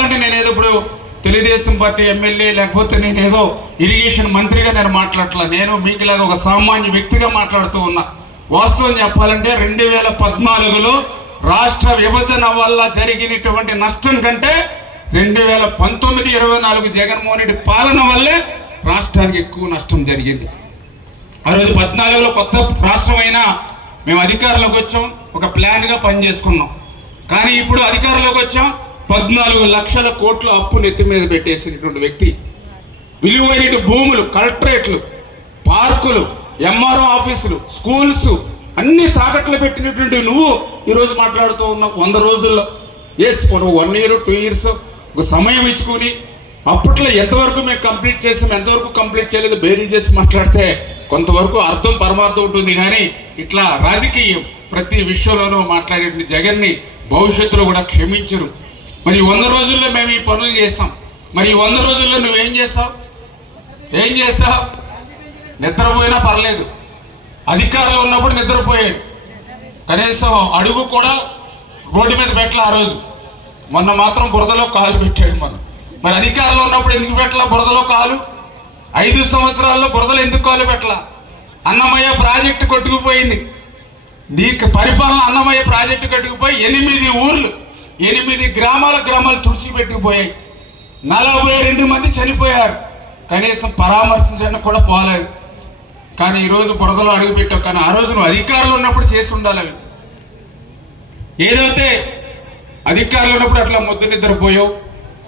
చెప్పాలంటే నేను ఏదో ఇప్పుడు తెలుగుదేశం పార్టీ ఎమ్మెల్యే లేకపోతే నేను ఏదో ఇరిగేషన్ మంత్రిగా నేను మాట్లాడట్లా. నేను మీకులాగా ఒక సామాన్య వ్యక్తిగా మాట్లాడుతూ ఉన్నా. వాస్తవం చెప్పాలంటే రెండు వేల పద్నాలుగులో రాష్ట్ర విభజన వల్ల జరిగినటువంటి నష్టం కంటే రెండు వేల పంతొమ్మిది ఇరవై నాలుగు జగన్మోహన్ రెడ్డి పాలన వల్లే రాష్ట్రానికి ఎక్కువ నష్టం జరిగింది. ఆ రోజు పద్నాలుగులో కొత్త రాష్ట్రమైన మేము అధికారంలోకి వచ్చాం. ఒక ప్లాన్గా పనిచేసుకున్నాం. కానీ ఇప్పుడు అధికారంలోకి వచ్చాం. పద్నాలుగు లక్షల కోట్ల అప్పు నెత్తి మీద పెట్టేసినటువంటి వ్యక్తి విలువైన భూములు కలెక్టరేట్లు పార్కులు ఎంఆర్ఓ ఆఫీసులు స్కూల్స్ అన్ని తాకట్లు పెట్టినటువంటి నువ్వు ఈరోజు మాట్లాడుతూ ఉన్నావు వంద రోజుల్లో. ఎస్ నువ్వు వన్ ఇయర్ టూ ఇయర్స్ ఒక సమయం ఇచ్చుకుని అప్పట్లో ఎంతవరకు మేము కంప్లీట్ చేసాం ఎంతవరకు కంప్లీట్ చేయలేదు బేరీ చేసి మాట్లాడితే కొంతవరకు అర్థం పరమార్థం ఉంటుంది. కానీ ఇట్లా రాజకీయం ప్రతి విషయంలోనూ మాట్లాడే జగన్ని భవిష్యత్తులో కూడా క్షమించరు. మరి వంద రోజుల్లో మేము ఈ పనులు చేస్తాం. మరి వంద రోజుల్లో నువ్వేం చేస్తావు? ఏం చేస్తావు? నిద్రపోయినా పర్లేదు. అధికారంలో ఉన్నప్పుడు నిద్రపోయాడు. కనీసం అడుగు కూడా రోడ్డు మీద పెట్టలే ఆ రోజు. మొన్న మాత్రం బురదలో కాలు పెట్టాడు మొన్న. మరి అధికారంలో ఉన్నప్పుడు ఎందుకు పెట్టలా బురదలో కాలు? ఐదు సంవత్సరాల్లో బురదలో ఎందుకు కాలు పెట్టలా? అన్నమయ్య ప్రాజెక్టు కొట్టుకుపోయింది. నీకు పరిపాలన అన్నమయ్య ప్రాజెక్టు కట్టుకుపోయి ఎనిమిది ఊర్లు ఎనిమిది గ్రామాల గ్రామాలు తుడిచిపెట్టుకుపోయాయి నలభై రెండు మంది చనిపోయారు. కనీసం పరామర్శించడానికి కూడా పోలేదు. కానీ ఈరోజు బురదలో అడుగుపెట్టావు కానీ ఆ రోజు నువ్వు అధికారులు ఉన్నప్పుడు చేసి ఉండాలి అవి. ఏదైతే అధికారులు ఉన్నప్పుడు అట్లా మొద్దు నిద్రపోయావు.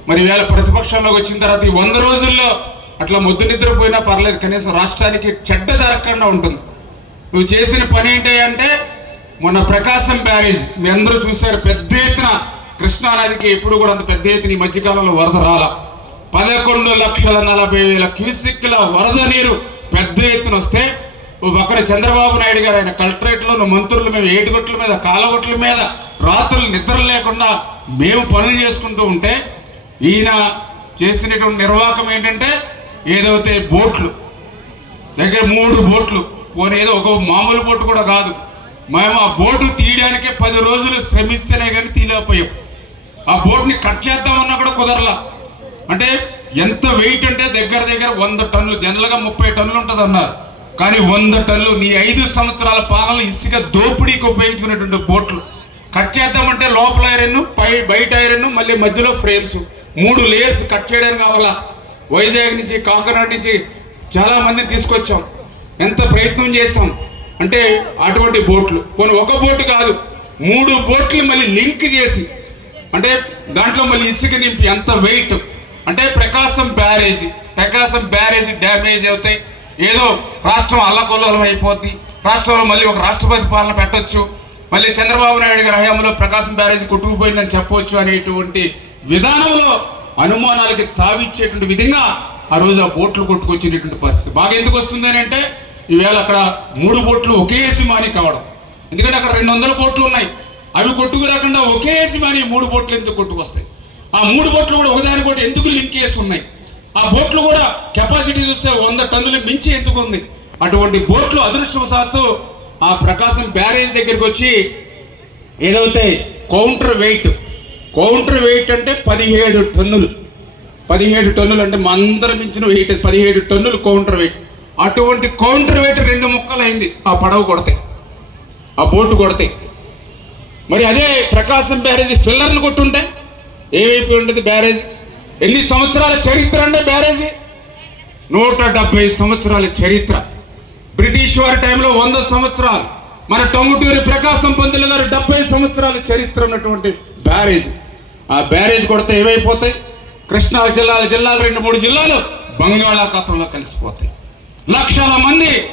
మరి వేళ ప్రతిపక్షంలోకి వచ్చిన తర్వాత ఈ వంద రోజుల్లో అట్లా మొద్దు నిద్రపోయినా పర్లేదు. కనీసం రాష్ట్రానికి చెడ్డ జరగకుండా ఉంటుంది. నువ్వు చేసిన పని ఏంటి అంటే మొన్న ప్రకాశం బ్యారేజ్ మీ అందరూ చూశారు పెద్ద ఎత్తున కృష్ణానదికి ఎప్పుడు కూడా అంత పెద్ద ఎత్తున ఈ మధ్యకాలంలో వరద రాల. పదకొండు లక్షల నలభై వేల క్యూసిక్ల వరద నీరు పెద్ద ఎత్తున వస్తే ఓ పక్కన చంద్రబాబు నాయుడు గారు ఆయన కలెక్టరేట్లో మంత్రుల మీద ఏటుగొట్ల మీద కాలగొట్ల మీద రాత్రులు నిద్ర లేకుండా మేము పనులు చేసుకుంటూ ఉంటే ఈయన చేసినటువంటి నిర్వాహకం ఏంటంటే ఏదైతే బోట్లు దగ్గర మూడు బోట్లు పోనీ ఏదో ఒక మామూలు బోటు కూడా కాదు. మేము ఆ బోటు తీయడానికి పది రోజులు శ్రమిస్తేనే కానీ తీయలేకపోయాం ఆ బోట్ని కట్ చేద్దామన్నా కూడా కుదరలా. అంటే ఎంత వెయిట్ అంటే దగ్గర దగ్గర వంద టన్నులు జనరల్గా ముప్పై టన్నులు ఉంటుంది అన్నారు. కానీ వంద టన్నులు నీ ఐదు సంవత్సరాల పాలన ఇసుక దోపిడీకి ఉపయోగించుకునేటువంటి బోట్లు. కట్ చేద్దామంటే లోపల ఐరన్ పై బయట ఐరన్ మళ్ళీ మధ్యలో ఫ్రేమ్స్. మూడు లేయర్స్ కట్ చేయడానికి కావాలా? వైజాగ్ నుంచి కాకినాడ నుంచి చాలా మందిని తీసుకొచ్చాం. ఎంత ప్రయత్నం చేస్తాం అంటే అటువంటి బోట్లు. కొన్ని ఒక బోటు కాదు మూడు బోట్లు మళ్ళీ లింక్ చేసి అంటే దాంట్లో మళ్ళీ ఇసుక నింపి ఎంత వెయిట్ అంటే ప్రకాశం బ్యారేజీ ప్రకాశం బ్యారేజీ డ్యామేజ్ అవుతాయి. ఏదో రాష్ట్రం అల్లకొల్లోలం అయిపోద్ది. రాష్ట్రంలో మళ్ళీ ఒక రాష్ట్రపతి పాలన పెట్టొచ్చు. మళ్ళీ చంద్రబాబు నాయుడు గారి హయాంలో ప్రకాశం బ్యారేజీ కొట్టుకుపోయిందని చెప్పవచ్చు అనేటువంటి విధానంలో అనుమానాలకి తావిచ్చేటువంటి విధంగా ఆ రోజు ఆ బోట్లు కొట్టుకొచ్చినటువంటి పరిస్థితి. బాగా ఎందుకు వస్తుంది అని అంటే ఈవేళ అక్కడ మూడు బోట్లు ఒకే సిమాని కావడం. ఎందుకంటే అక్కడ రెండు వందల బోట్లు ఉన్నాయి. అవి కొట్టుకు రాకుండా ఒకే మరి మూడు బోట్లు ఎందుకు కొట్టుకొస్తాయి? ఆ మూడు బోట్లు కూడా ఒకదానికొకటి ఎందుకు లింక్ చేసి ఉన్నాయి? ఆ బోట్లు కూడా కెపాసిటీ చూస్తే వంద టన్నులు మించి ఎందుకు ఉంది? అటువంటి బోట్లు అదృష్టవశాత్తు ఆ ప్రకాశం బ్యారేజ్ దగ్గరికి వచ్చి ఏదైతే కౌంటర్ వెయిట్ కౌంటర్ వెయిట్ అంటే పదిహేడు టన్నులు. పదిహేడు టన్నులు అంటే మా అందరం మించిన వెయిట్ పదిహేడు టన్నులు కౌంటర్ వెయిట్ అటువంటి కౌంటర్ వెయిట్ రెండు ముక్కలు అయింది ఆ పడవ కొడతాయి. ఆ బోటు కొడతాయి. మరి అదే ప్రకాశం బ్యారేజ్ ఫిల్లర్లు కొట్టుంటే ఏమైపోయి ఉండేది బ్యారేజ్? ఎన్ని సంవత్సరాల చరిత్ర అంటే బ్యారేజీ? నూట డెబ్బై సంవత్సరాల చరిత్ర. బ్రిటిష్ వారి టైంలో వంద సంవత్సరాలు. మన టంగుటూరి ప్రకాశం పంతులు గారు డెబ్బై సంవత్సరాల చరిత్ర ఉన్నటువంటి బ్యారేజ్. ఆ బ్యారేజ్ కొడితే ఏమైపోతాయి? కృష్ణా జిల్లాల జిల్లాలు రెండు మూడు జిల్లాలు బంగాళాఖాతంలో కలిసిపోతాయి. లక్షల మంది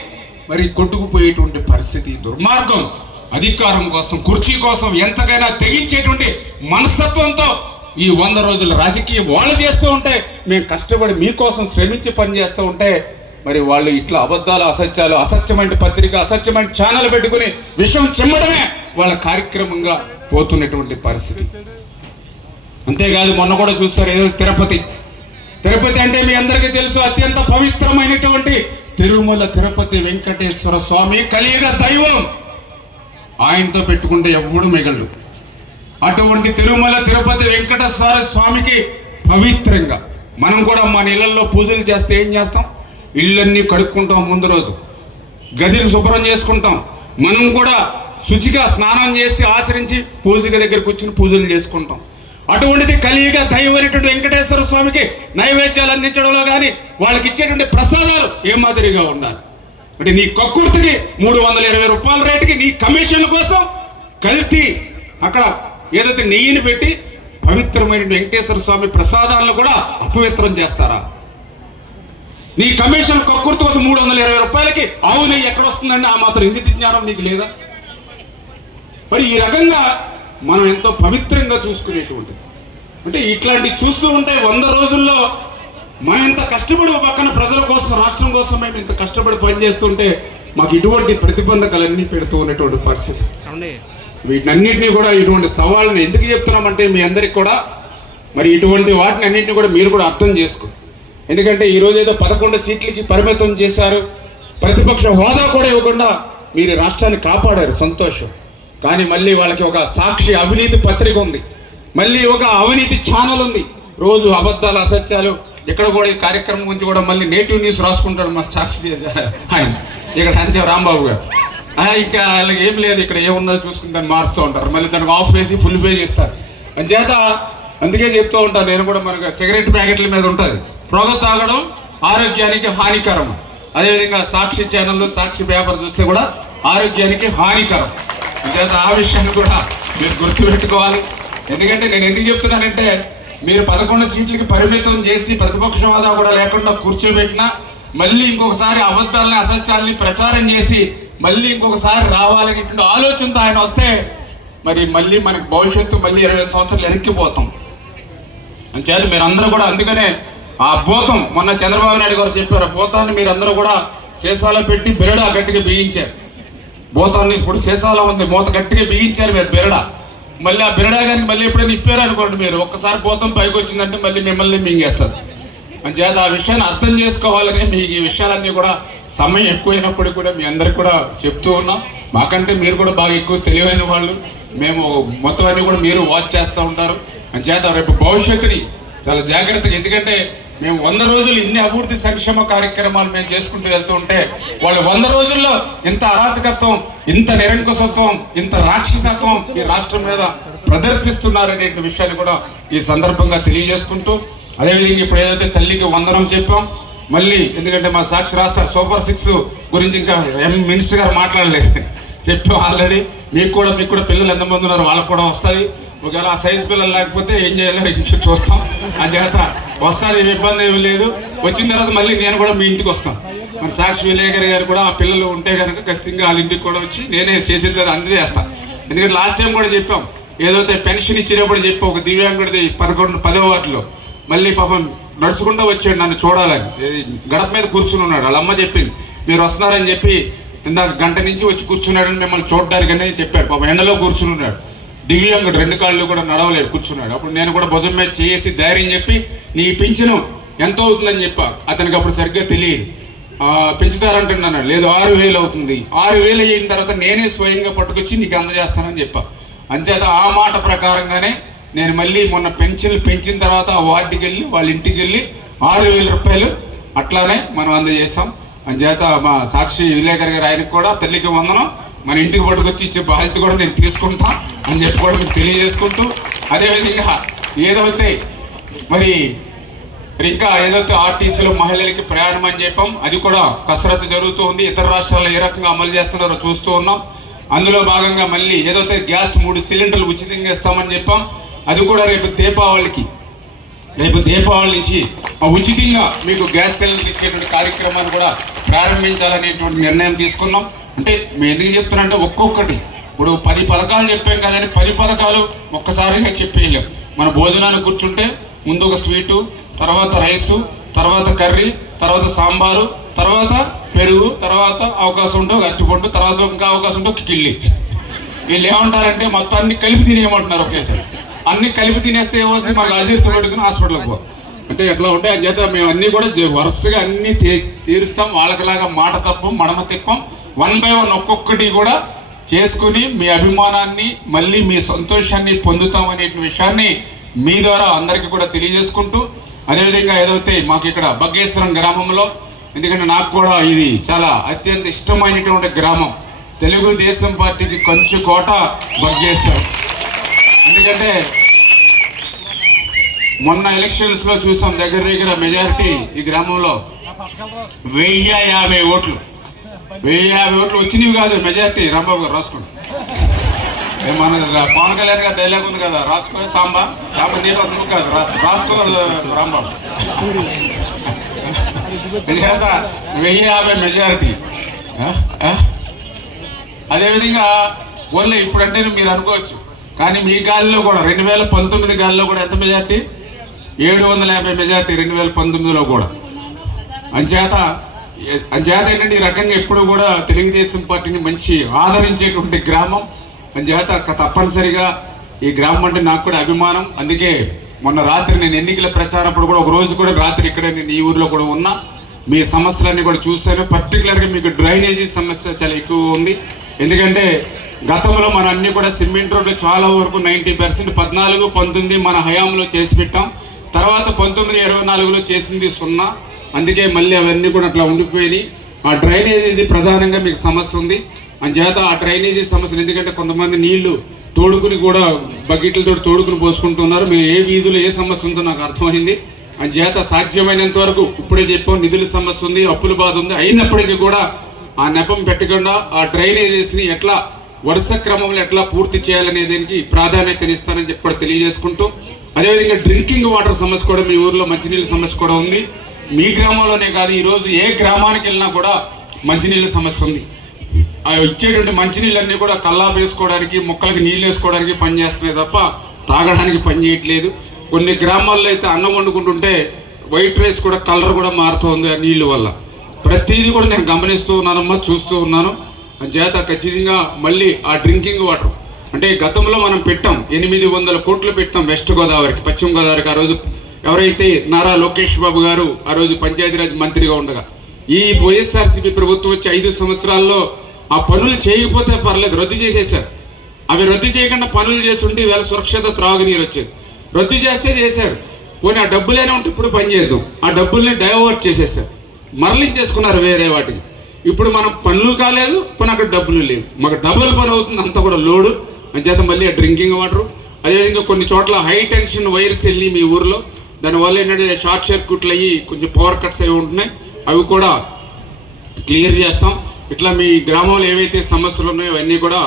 మరి కొట్టుకుపోయేటువంటి పరిస్థితి దుర్మార్గం. అధికారం కోసం కుర్చీ కోసం ఎంతకైనా తెగించేటువంటి మనస్తత్వంతో ఈ వంద రోజుల రాజకీయం వాళ్ళు చేస్తూ ఉంటే మేము కష్టపడి మీకోసం శ్రమించి పని చేస్తూ ఉంటే మరి వాళ్ళు ఇట్లా అబద్ధాలు అసత్యాలు అసత్యమైన పత్రిక అసత్యమైన ఛానల్ పెట్టుకుని విషయం చిమ్మడమే వాళ్ళ కార్యక్రమంగా పోతున్నటువంటి పరిస్థితి. అంతేకాదు మొన్న కూడా చూస్తారు ఏదో తిరుపతి. తిరుపతి అంటే మీ అందరికీ తెలుసు అత్యంత పవిత్రమైనటువంటి తిరుమల తిరుపతి వెంకటేశ్వర స్వామి కలియుగ దైవం. ఆయనతో పెట్టుకుంటే ఎవడు మిగలడు. అటువంటి తిరుమల తిరుపతి వెంకటేశ్వర స్వామికి పవిత్రంగా మనం కూడా మన ఇళ్ళలో పూజలు చేస్తే ఏం చేస్తాం? ఇళ్ళన్నీ కడుక్కుంటాం ముందు రోజు. గదిని శుభ్రం చేసుకుంటాం. మనం కూడా శుచిగా స్నానం చేసి ఆచరించి పూజకి దగ్గర కూర్చుని పూజలు చేసుకుంటాం. అటువంటిది కలియుగ దైవనటువంటి వెంకటేశ్వర స్వామికి నైవేద్యాలు అందించడంలో కానీ వాళ్ళకి ఇచ్చేటువంటి ప్రసాదాలు ఏ మాదిరిగా ఉండాలి? అంటే నీ కక్కుర్తికి మూడు వందల ఇరవై రూపాయల రేటుకి నీ కమిషన్ కోసం కల్తీ. అక్కడ ఏదైతే నెయ్యిని పెట్టి పవిత్రమైన వెంకటేశ్వర స్వామి ప్రసాదాలను కూడా అపవిత్రం చేస్తారా? నీ కమిషన్ కక్కుర్తి కోసం మూడు వందల ఇరవై రూపాయలకి ఆవు నెయ్యి ఎక్కడ వస్తుందండి ఆ మాత్రం ఇంగిత జ్ఞానం నీకు లేదా? మరి ఈ రకంగా మనం ఎంతో పవిత్రంగా చూసుకునేటువంటి అంటే ఇట్లాంటి చూస్తూ ఉంటే వంద రోజుల్లో మనం ఇంత కష్టపడి ఒక పక్కన ప్రజల కోసం రాష్ట్రం కోసం మేము ఇంత కష్టపడి పనిచేస్తుంటే మాకు ఇటువంటి ప్రతిబంధకాలన్నీ పెడుతూ ఉన్నటువంటి పరిస్థితి. వీటన్నిటిని కూడా ఇటువంటి సవాళ్ళని ఎందుకు చెప్తున్నామంటే మీ అందరికి కూడా మరి ఇటువంటి వాటిని అన్నింటినీ కూడా మీరు కూడా అర్థం చేసుకో ఎందుకంటే ఈ రోజు ఏదో పదకొండు సీట్లకి పరిమితం చేశారు ప్రతిపక్ష హోదా కూడా ఇవ్వకుండా మీరు రాష్ట్రాన్ని కాపాడారు సంతోషం. కానీ మళ్ళీ వాళ్ళకి ఒక సాక్షి అవినీతి పత్రిక ఉంది. మళ్ళీ ఒక అవినీతి ఛానల్ ఉంది. రోజు అబద్ధాలు అసత్యాలు ఇక్కడ కూడా ఈ కార్యక్రమం గురించి కూడా మళ్ళీ నేటివ్ న్యూస్ రాసుకుంటాడు మా సాక్షి చేసే ఆయన. ఇక్కడ సంజయ్ రాంబాబు గారు. ఇంకా వాళ్ళకి ఏం లేదు ఇక్కడ ఏముందో చూసుకుని దాన్ని మారుస్తూ ఉంటారు. మళ్ళీ దానికి ఆఫ్ వేసి ఫుల్ పే చేస్తారు. అంచేత అందుకే చెప్తూ ఉంటాను నేను కూడా మనకు సిగరెట్ ప్యాకెట్ల మీద ఉంటుంది. పొగ తాగడం ఆరోగ్యానికి హానికరం. అదేవిధంగా సాక్షి ఛానల్ సాక్షి పేపర్ చూస్తే కూడా ఆరోగ్యానికి హానికరం. అంచేత ఆ విషయాన్ని కూడా మీరు గుర్తుపెట్టుకోవాలి. ఎందుకంటే నేను ఎందుకు చెప్తున్నానంటే మీరు పదకొండు సీట్లకి పరిమితం చేసి ప్రతిపక్ష హోదా కూడా లేకుండా కూర్చోబెట్టినా మళ్ళీ ఇంకొకసారి అబద్ధాలని అసత్యాలని ప్రచారం చేసి మళ్ళీ ఇంకొకసారి రావాలనేటువంటి ఆలోచనతో ఆయన వస్తే మరి మళ్ళీ మనకి భవిష్యత్తు మళ్ళీ ఇరవై సంవత్సరాలు వెనక్కిపోతాం అంచేత మీరందరూ కూడా అందుకనే ఆ భూతం మొన్న చంద్రబాబు నాయుడు గారు చెప్పారు ఆ భూతాన్ని మీరందరూ కూడా సీసాలో పెట్టి బెరడా గట్టిగా బిగించారు. భూతాన్ని ఇప్పుడు సీసాలో ఉంది మూత గట్టిగా బిగించారు మీరు బెరడా. మళ్ళీ ఆ బెరడా గారికి మళ్ళీ ఎప్పుడైనా ఇప్పారు అనుకోండి మీరు? ఒక్కసారి భూతం పైకి వచ్చిందంటే మళ్ళీ మిమ్మల్ని మింగేస్తారు. అంచేత ఆ విషయాన్ని అర్థం చేసుకోవాలని మీ ఈ విషయాలన్నీ కూడా సమయం ఎక్కువైనప్పుడు కూడా మీ అందరికి కూడా చెప్తూ ఉన్నాం. మాకంటే మీరు కూడా బాగా ఎక్కువ తెలివైన వాళ్ళు. మేము మొత్తం అన్నీ కూడా మీరు వాచ్ చేస్తూ ఉంటారు. అంచేత రేపు భవిష్యత్తుని చాలా జాగ్రత్తగా ఎందుకంటే మేము వంద రోజులు ఇన్ని అభివృద్ధి సంక్షేమ కార్యక్రమాలు మేము చేసుకుంటూ వెళ్తూ ఉంటే వాళ్ళు వంద రోజుల్లో ఇంత అరాచకత్వం ఇంత నిరంకుశత్వం ఇంత రాక్షసత్వం ఈ రాష్ట్రం మీద ప్రదర్శిస్తున్నారనే విషయాన్ని కూడా ఈ సందర్భంగా తెలియజేసుకుంటూ అదేవిధంగా ఇప్పుడు ఏదైతే తల్లికి వందనం చెప్పాం మళ్ళీ ఎందుకంటే మా సాక్షి రాస్తారు సూపర్ సిక్స్ గురించి ఇంకా ఎం మినిస్టర్ గారు మాట్లాడలేదు. చెప్పాం ఆల్రెడీ మీకు కూడా మీకు కూడా పిల్లలు ఎంతమంది ఉన్నారు వాళ్ళకు కూడా వస్తుంది. ఒకవేళ ఆ సైజు పిల్లలు లేకపోతే ఏం చేయాలో చూస్తాం. ఆ చేత వస్తారు ఏమి ఇబ్బంది ఏమి లేదు. వచ్చిన తర్వాత మళ్ళీ నేను కూడా మీ ఇంటికి వస్తాను మరి సాక్షి విలేకరి గారు కూడా ఆ పిల్లలు ఉంటే కనుక ఖచ్చితంగా వాళ్ళ ఇంటికి కూడా వచ్చి నేనే చేసేది అందజేస్తాను ఎందుకంటే లాస్ట్ టైం కూడా చెప్పాం. ఏదైతే పెన్షన్ ఇచ్చినప్పుడు చెప్పాం ఒక దివ్యాంగుడిది పదకొండు పదో వాటిలో మళ్ళీ పాపం నడుచుకుంటూ వచ్చాడు నన్ను చూడాలని. గడప మీద కూర్చుని ఉన్నాడు. వాళ్ళ అమ్మ చెప్పింది మీరు వస్తున్నారని చెప్పి ఇందాక గంట నుంచి వచ్చి కూర్చున్నాడని మిమ్మల్ని చూడడానికి అని చెప్పాడు. పాపం ఎండలో కూర్చుని ఉన్నాడు. దివ్యాంగుడు. రెండు కాళ్ళు కూడా నడవలేడు కూర్చున్నాడు. అప్పుడు నేను కూడా భుజం మీద చేసి ధైర్యం చెప్పి నీ పింఛను ఎంత అవుతుందని చెప్పా. అతనికి అప్పుడు సరిగ్గా తెలియదు. పెంచుతారంటున్నాను లేదు ఆరు వేలు అవుతుంది. ఆరు వేలు అయిన తర్వాత నేనే స్వయంగా పట్టుకొచ్చి నీకు అందజేస్తానని చెప్పా. అంచేత ఆ మాట ప్రకారంగానే నేను మళ్ళీ మొన్న పెన్షన్లు పెంచిన తర్వాత ఆ వార్డుకి వెళ్ళి వాళ్ళ ఇంటికి వెళ్ళి ఆరు వేల రూపాయలు అట్లానే మనం అందజేస్తాం. అంచేత మా సాక్షి విలేకరి గారు ఆయనకు కూడా తల్లికి వందనం. మన ఇంటికి పట్టుకొచ్చి ఇచ్చే బాధ్యత కూడా నేను తీసుకుంటా అని చెప్పి కూడా మీకు తెలియజేసుకుంటూ అదేవిధంగా ఏదైతే మరి మరి ఇంకా ఏదైతే ఆర్టీసీలో మహిళలకి ప్రయాణం అని చెప్పాం అది కూడా కసరత్తు జరుగుతూ ఉంది. ఇతర రాష్ట్రాల్లో ఏ రకంగా అమలు చేస్తున్నారో చూస్తూ ఉన్నాం. అందులో భాగంగా మళ్ళీ ఏదైతే గ్యాస్ మూడు సిలిండర్లు ఉచితంగా ఇస్తామని చెప్పాం అది కూడా రేపు దీపావళికి రేపు దీపావళి నుంచి ఉచితంగా మీకు గ్యాస్ సిలిండర్ ఇచ్చేటువంటి కార్యక్రమాన్ని కూడా ప్రారంభించాలనేటువంటి నిర్ణయం తీసుకున్నాం. అంటే మేము ఎందుకు చెప్తున్నానంటే ఒక్కొక్కటి. ఇప్పుడు పది పథకాలు చెప్పాం కదండి పది పథకాలు ఒక్కసారిగా చెప్పేయలేం. మన భోజనానికి కూర్చుంటే ముందు ఒక స్వీటు తర్వాత రైసు తర్వాత కర్రీ తర్వాత సాంబారు తర్వాత పెరుగు తర్వాత అవకాశం ఉంటే ఒక అరటిపండు తర్వాత ఇంకా అవకాశం ఉంటే ఒక కిళ్ళి. వీళ్ళు ఏమంటారంటే మొత్తం అన్ని కలిపి తినేయమంటున్నారు ఒకేసారి. అన్ని కలిపి తినేస్తే ఏమవుతుంది? మనకు అజీర్తి పెట్టుకుని హాస్పిటల్కి పో. అంటే ఎట్లా ఉంటాయి అని చేత మేము అన్నీ కూడా వరుసగా అన్నీ తీ తీరుస్తాం. వాళ్ళకిలాగా మాట తప్పం మడమ తిప్పం. వన్ బై వన్ ఒక్కొక్కటి కూడా చేసుకుని మీ అభిమానాన్ని మళ్ళీ మీ సంతోషాన్ని పొందుతామనే విషయాన్ని మీ ద్వారా అందరికీ కూడా తెలియజేసుకుంటూ అదేవిధంగా ఏదైతే మాకు ఇక్కడ బగ్గేశ్వరం గ్రామంలో ఎందుకంటే నాకు కూడా ఇది చాలా అత్యంత ఇష్టమైనటువంటి గ్రామం తెలుగుదేశం పార్టీకి కంచు కోట బగ్గేశ్వరం. ఎందుకంటే మొన్న ఎలక్షన్స్లో చూసాం దగ్గర దగ్గర మెజారిటీ ఈ గ్రామంలో. వెయ్యి యాభై ఓట్లు. వెయ్యి యాభై ఓట్లు వచ్చినవి కాదు మెజార్టీ రాంబాబు గారు రాసుకోండి. మన పవన్ కళ్యాణ్ గారు డైలాగ్ ఉంది కదా రాసుకో సాంబా. సాంబా నీట్ ఉంది కాదు రాస్- రాసుకో రాంబాబు. ఎందుకంత వెయ్యి యాభై మెజారిటీ అదేవిధంగా ఓన్లీ ఇప్పుడంటే మీరు అనుకోవచ్చు. కానీ మీ గాలిలో కూడా రెండు వేల పంతొమ్మిది గాలిలో కూడా ఎంత మెజార్టీ ఏడు వందల యాభై మెజార్టీ రెండు వేల పంతొమ్మిదిలో కూడా. అంచేత అంచేత ఏంటంటే ఈ రకంగా ఎప్పుడు కూడా తెలుగుదేశం పార్టీని మంచి ఆదరించేటువంటి గ్రామం. అంచేత తప్పనిసరిగా ఈ గ్రామం అంటే నాకు కూడా అభిమానం. అందుకే మొన్న రాత్రి నేను ఎన్నికల ప్రచారంప్పుడు కూడా ఒక రోజు కూడా రాత్రి ఇక్కడే నేను ఈ ఊర్లో కూడా ఉన్నా. మీ సమస్యలన్నీ కూడా చూశాను. పర్టికులర్గా మీకు డ్రైనేజీ సమస్య చాలా ఎక్కువ ఉంది. ఎందుకంటే గతంలో మన అన్ని కూడా సిమెంట్ రోడ్లు చాలా వరకు నైంటీ పర్సెంట్ పద్నాలుగు పంతొమ్మిది మన హయాంలో చేసి పెట్టాం. తర్వాత పంతొమ్మిది ఇరవై నాలుగులో చేసింది సున్నా. అందుకే మళ్ళీ అవన్నీ కూడా అట్లా ఉండిపోయినాయి. ఆ డ్రైనేజీది ప్రధానంగా మీకు సమస్య ఉంది. అంచేత ఆ డ్రైనేజీ సమస్యలు ఎందుకంటే కొంతమంది నీళ్ళు తోడుకుని కూడా బకెట్లతో తోడుకుని పోసుకుంటున్నారు. మేము ఏ వీధిలో ఏ సమస్య ఉందో నాకు అర్థమైంది. అంచేత సాధ్యమైనంత వరకు ఇప్పుడే చెప్పాం నిధుల సమస్య ఉంది అప్పుల బాధ ఉంది. అయినప్పటికీ కూడా ఆ నెపం పెట్టకుండా ఆ డ్రైనేజెస్ని ఎట్లా వరుస క్రమంలో ఎట్లా పూర్తి చేయాలనే దానికి ప్రాధాన్యతనిస్తానని చెప్పి కూడా తెలియజేసుకుంటూ అదేవిధంగా డ్రింకింగ్ వాటర్ సమస్య కూడా మీ ఊర్లో మంచినీళ్ళ సమస్య కూడా ఉంది. మీ గ్రామంలోనే కాదు ఈరోజు ఏ గ్రామానికి వెళ్ళినా కూడా మంచినీళ్ళ సమస్య ఉంది. ఆ ఇచ్చేటువంటి మంచినీళ్ళన్నీ కూడా కల్లాపు వేసుకోవడానికి మొక్కలకి నీళ్ళు వేసుకోవడానికి పనిచేస్తున్నాయి తప్ప తాగడానికి పని చేయట్లేదు. కొన్ని గ్రామాల్లో అయితే అన్నం వండుకుంటుంటే వైట్ రైస్ కూడా కలర్ కూడా మారుతుంది ఆ నీళ్ళు వల్ల. ప్రతిదీ కూడా నేను గమనిస్తూ ఉన్నానమ్మా చూస్తూ ఉన్నాను. చేత ఖచ్చితంగా మళ్ళీ ఆ డ్రింకింగ్ వాటర్ అంటే గతంలో మనం పెట్టాం ఎనిమిది వందల కోట్లు పెట్టాం వెస్ట్ గోదావరికి పశ్చిమ గోదావరికి. ఆ రోజు ఎవరైతే నారా లోకేష్ బాబు గారు ఆ రోజు పంచాయతీరాజ్ మంత్రిగా ఉండగా ఈ వైఎస్ఆర్సీపీ ప్రభుత్వం వచ్చి ఐదు సంవత్సరాల్లో ఆ పనులు చేయకపోతే పర్లేదు రద్దు చేసేసారు అవి రద్దు చేయకుండా పనులు చేస్తుంటే వేళ సురక్షిత త్రాగునీరు వచ్చేది. రద్దు చేస్తే చేశారు. పోనీ ఆ డబ్బులేనే ఉంటే ఇప్పుడు పని చేద్దాం. ఆ డబ్బుల్ని డైవర్ట్ చేసేసారు మరలించేసుకున్నారు వేరే వాటికి. ఇప్పుడు మనం పనులు కాలేదు పోనీ అక్కడ డబ్బులు లేవు. మాకు డబుల్ పని అవుతుంది అంతా కూడా లోడు. అంచేత మళ్ళీ ఆ డ్రింకింగ్ వాటర్ అదేవిధంగా కొన్ని చోట్ల హై టెన్షన్ వైర్స్ వెళ్ళి మీ ఊర్లో. దానివల్ల ఏంటంటే షార్ట్ సర్క్యూట్లు అయ్యి కొంచెం పవర్ కట్స్ అవి ఉంటున్నాయి. అవి కూడా క్లియర్ చేస్తాం. ఇట్లా మీ గ్రామంలో ఏవైతే సమస్యలు ఉన్నాయో అవన్నీ కూడా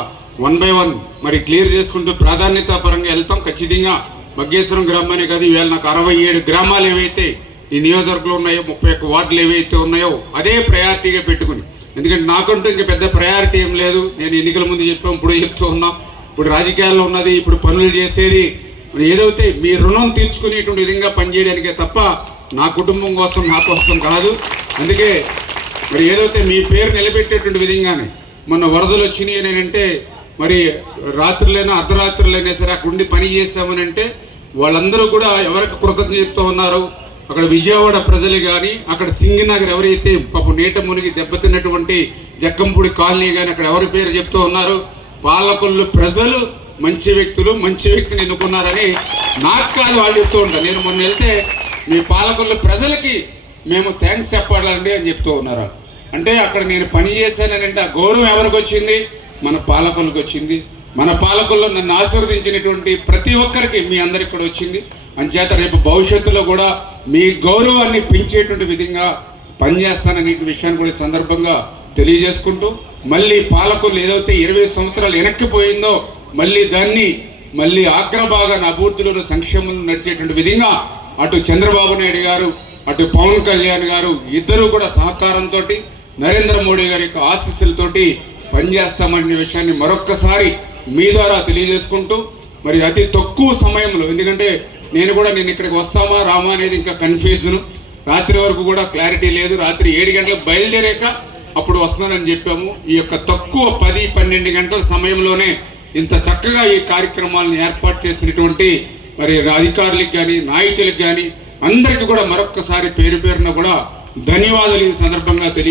వన్ బై వన్ మరి క్లియర్ చేసుకుంటూ ప్రాధాన్యత పరంగా వెళ్తాం. ఖచ్చితంగా మగ్గేశ్వరం గ్రామానే కాదు ఈవేళ నాకు అరవై ఏడు గ్రామాలు ఏవైతే ఈ నియోజకవర్గంలో ఉన్నాయో ముప్పై ఒక్క వార్డులు ఏవైతే ఉన్నాయో అదే ప్రయారిటీగా పెట్టుకుని. ఎందుకంటే నాకంటూ ఇంకా పెద్ద ప్రయారిటీ ఏం లేదు. నేను ఎన్నికల ముందు చెప్పాం ఇప్పుడు చెప్తూ ఉన్నాం. ఇప్పుడు రాజకీయాల్లో ఉన్నది ఇప్పుడు పనులు చేసేది ఏదైతే మీ రుణం తీర్చుకునేటువంటి విధంగా పనిచేయడానికే తప్ప నా కుటుంబం కోసం నా కోసం కాదు. అందుకే మరి ఏదైతే మీ పేరు నిలబెట్టేటువంటి విధంగానే మొన్న వరదలు వచ్చినాయి అని అంటే మరి రాత్రులైనా అర్ధరాత్రులైనా సరే అక్కడ ఉండి పని చేశామని అంటే వాళ్ళందరూ కూడా ఎవరికి కృతజ్ఞత చెప్తూ ఉన్నారు? అక్కడ విజయవాడ ప్రజలు కానీ అక్కడ సింగనగర్ ఎవరైతే పాపం నీట మునిగి దెబ్బతిన్నటువంటి జక్కంపూడి కాలనీ కానీ అక్కడ ఎవరి పేరు చెప్తూ ఉన్నారు? పాలకొల్లు ప్రజలు మంచి వ్యక్తులు మంచి వ్యక్తిని ఎన్నుకున్నారని నాకు కాదు వాళ్ళు చెప్తూ ఉంటారు నేను మొన్న వెళ్తే మీ పాలకుల ప్రజలకి మేము థ్యాంక్స్ చెప్పాలండి అని చెప్తూ ఉన్నారు. అంటే అక్కడ నేను పని చేశానని అంటే ఆ గౌరవం ఎవరికి వచ్చింది? మన పాలకులకు వచ్చింది. మన పాలకుల్లో నన్ను ఆశీర్వదించినటువంటి ప్రతి ఒక్కరికి మీ అందరికి కూడా వచ్చింది. అంచేత రేపు భవిష్యత్తులో కూడా మీ గౌరవాన్ని పెంచేటువంటి విధంగా పనిచేస్తాననే విషయాన్ని కూడా సందర్భంగా తెలియజేసుకుంటూ మళ్ళీ పాలకులు ఏదైతే ఇరవై సంవత్సరాలు వెనక్కిపోయిందో మళ్ళీ దాన్ని మళ్ళీ ఆగ్రభాగాన్ని అభివృద్ధిలోను సంక్షేమంలో నడిచేటువంటి విధంగా అటు చంద్రబాబు నాయుడు గారు అటు పవన్ కళ్యాణ్ గారు ఇద్దరూ కూడా సహకారంతో నరేంద్ర మోడీ గారి యొక్క ఆశీస్సులతోటి పనిచేస్తామనే విషయాన్ని మరొక్కసారి మీ ద్వారా తెలియజేసుకుంటూ మరి అతి తక్కువ సమయంలో ఎందుకంటే నేను కూడా నేను ఇక్కడికి వస్తామా రామా అనేది ఇంకా కన్ఫ్యూజన్. రాత్రి వరకు కూడా క్లారిటీ లేదు. రాత్రి ఏడు గంటలకు బయలుదేరాక అప్పుడు వస్తున్నానని చెప్పాము. ఈ యొక్క తక్కువ పది పన్నెండు గంటల సమయంలోనే ఇంత చక్కగా ఈ కార్యక్రమాలను ఏర్పాటు చేసినటువంటి మరి అధికారులకు కానీ నాయకులకు కానీ అందరికీ కూడా మరొక్కసారి పేరు పేరున కూడా ధన్యవాదాలు ఈ సందర్భంగా తెలియ